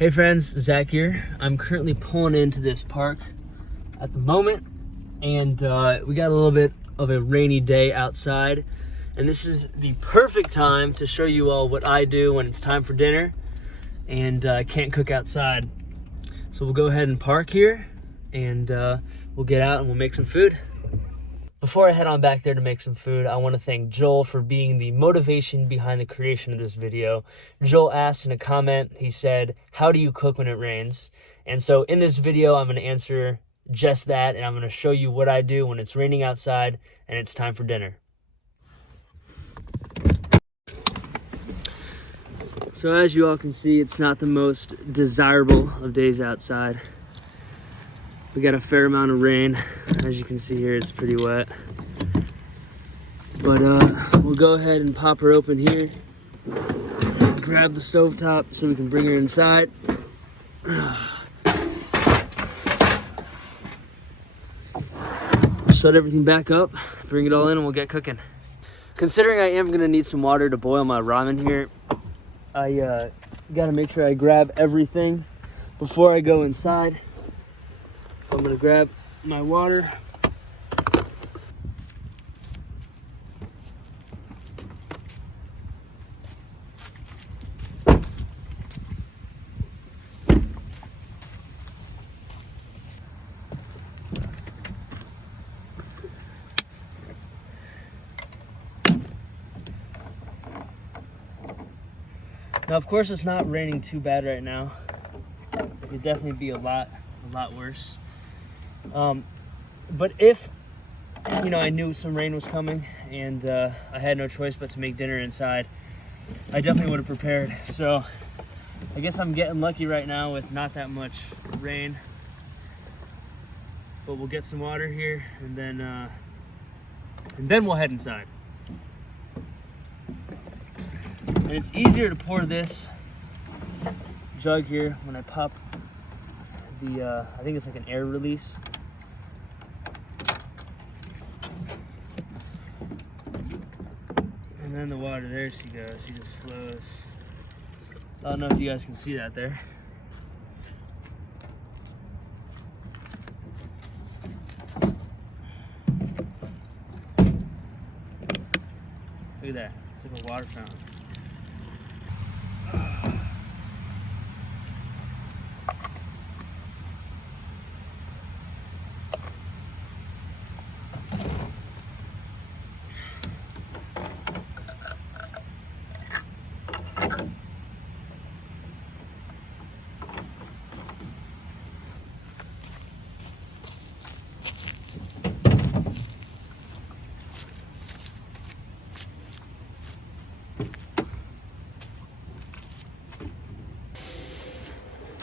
Hey friends, Zach here. I'm currently pulling into this park at the moment, and we got a little bit of a rainy day outside, and this is the perfect time to show you all what I do when it's time for dinner and I can't cook outside. So we'll go ahead and park here, and we'll get out and we'll make some food. Before I head on back there to make some food, I want to thank Joel for being the motivation behind the creation of this video. Joel asked in a comment, he said, "How do you cook when it rains?" And so in this video, I'm going to answer just that, and I'm going to show you what I do when it's raining outside and it's time for dinner. So as you all can see, it's not the most desirable of days outside. We got a fair amount of rain. As you can see here, it's pretty wet. But we'll go ahead and pop her open here. Grab the stovetop so we can bring her inside. Set everything back up, bring it all in, and we'll get cooking. Considering I am gonna need some water to boil my ramen here, I gotta make sure I grab everything before I go inside. So I'm gonna grab my water. Now, of course, it's not raining too bad right now. It could definitely be a lot worse. But if, I knew some rain was coming and I had no choice but to make dinner inside, I definitely would have prepared. So I guess I'm getting lucky right now with not that much rain. But we'll get some water here, and then we'll head inside. And it's easier to pour this jug here when I pop the, I think it's like an air release. And then the water, there she goes, she just flows. I don't know if you guys can see that there. Look at that, it's like a water fountain.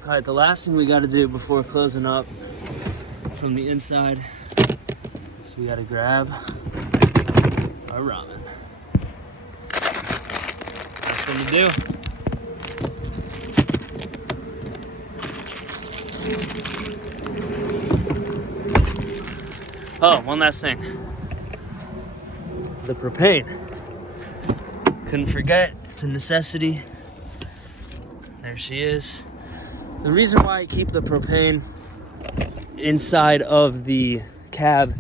All right, the last thing we got to do before closing up from the inside is we got to grab our ramen. That's what we do. Oh, one last thing. The propane. Couldn't forget, it's a necessity. There she is. The reason why I keep the propane inside of the cab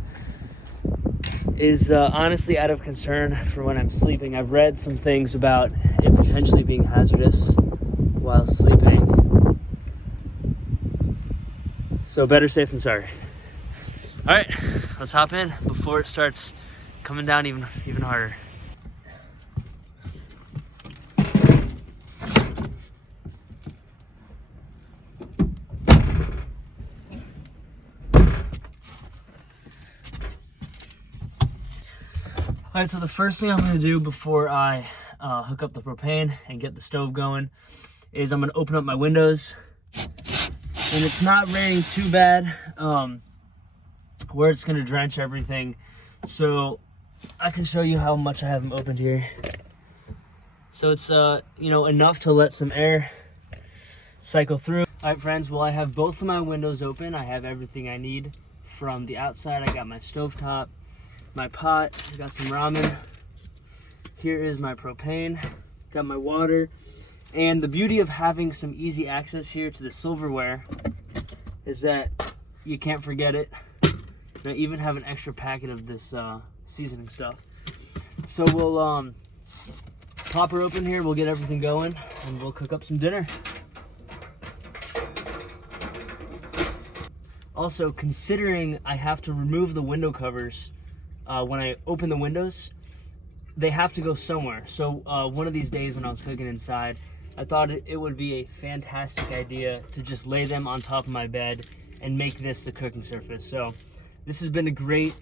is honestly out of concern for when I'm sleeping. I've read some things about it potentially being hazardous while sleeping. So better safe than sorry. All right, let's hop in before it starts coming down even harder. All right, so the first thing I'm gonna do before I hook up the propane and get the stove going is I'm gonna open up my windows. And it's not raining too bad where it's gonna drench everything. So I can show you how much I have them opened here. So it's enough to let some air cycle through. All right, friends, well, I have both of my windows open. I have everything I need from the outside. I got my stovetop, my pot, I got some ramen. Here is my propane, got my water, And the beauty of having some easy access here to the silverware is that you can't forget it. I even have an extra packet of this seasoning stuff. So we'll pop her open here, we'll get everything going, and we'll cook up some dinner. Also, considering I have to remove the window covers when I open the windows, they have to go somewhere. So one of these days when I was cooking inside, I thought it would be a fantastic idea to just lay them on top of my bed and make this the cooking surface. So this has been a great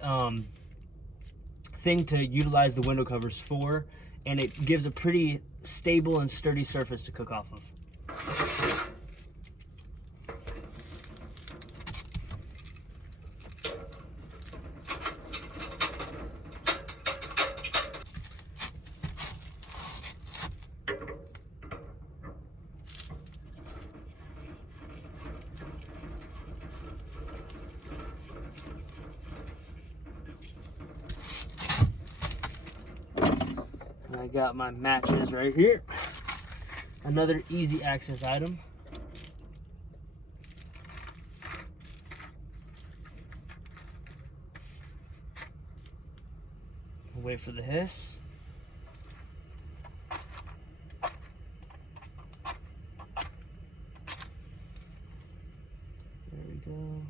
thing to utilize the window covers for, and it gives a pretty stable and sturdy surface to cook off of. I got my matches right here. Another easy access item. We'll wait for the hiss. There we go.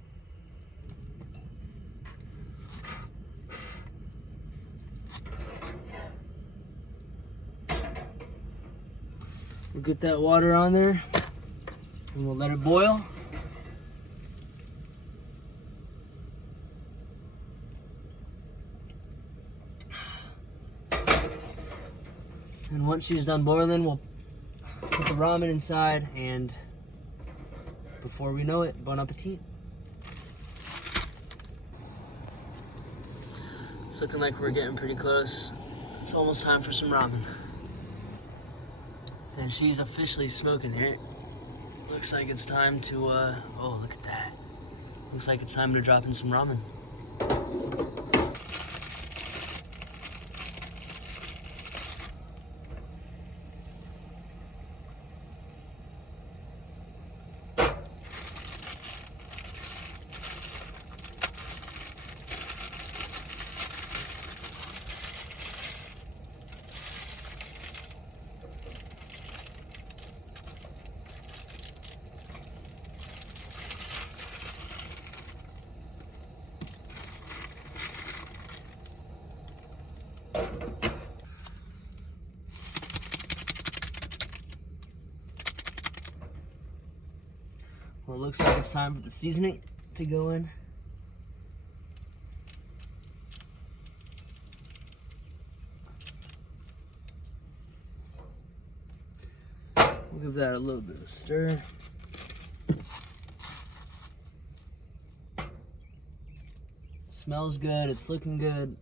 We'll get that water on there and we'll let it boil. And once she's done boiling, we'll put the ramen inside, and before we know it, bon appetit. It's looking like we're getting pretty close. It's almost time for some ramen. And she's officially smoking here. Looks like it's time to, oh, look at that. Looks like it's time to drop in some ramen. Well, it looks like it's time for the seasoning to go in. We'll give that a little bit of a stir. Smells good, it's looking good.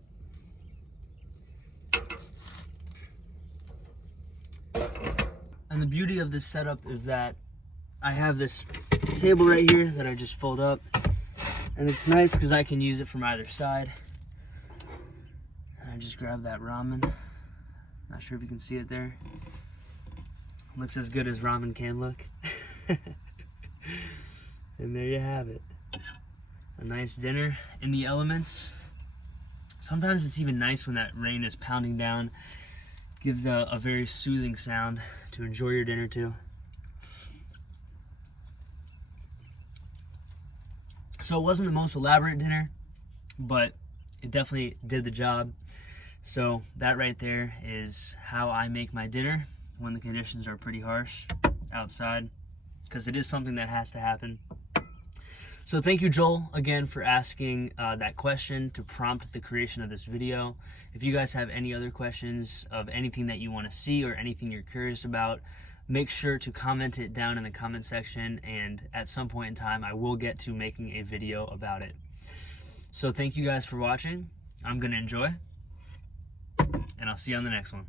And the beauty of this setup is that I have this table right here that I just fold up, and it's nice because I can use it from either side. And I just grab that ramen. Not sure if you can see it there. Looks as good as ramen can look. And there you have it. A nice dinner in the elements. Sometimes it's even nice when that rain is pounding down. Gives a very soothing sound to enjoy your dinner to. So it wasn't the most elaborate dinner, but it definitely did the job. So that right there is how I make my dinner when the conditions are pretty harsh outside, because it is something that has to happen. So thank you, Joel, again for asking that question to prompt the creation of this video. If you guys have any other questions of anything that you want to see or anything you're curious about, make sure to comment it down in the comment section, and at some point in time I will get to making a video about it. So thank you guys for watching. I'm gonna enjoy, and I'll see you on the next one.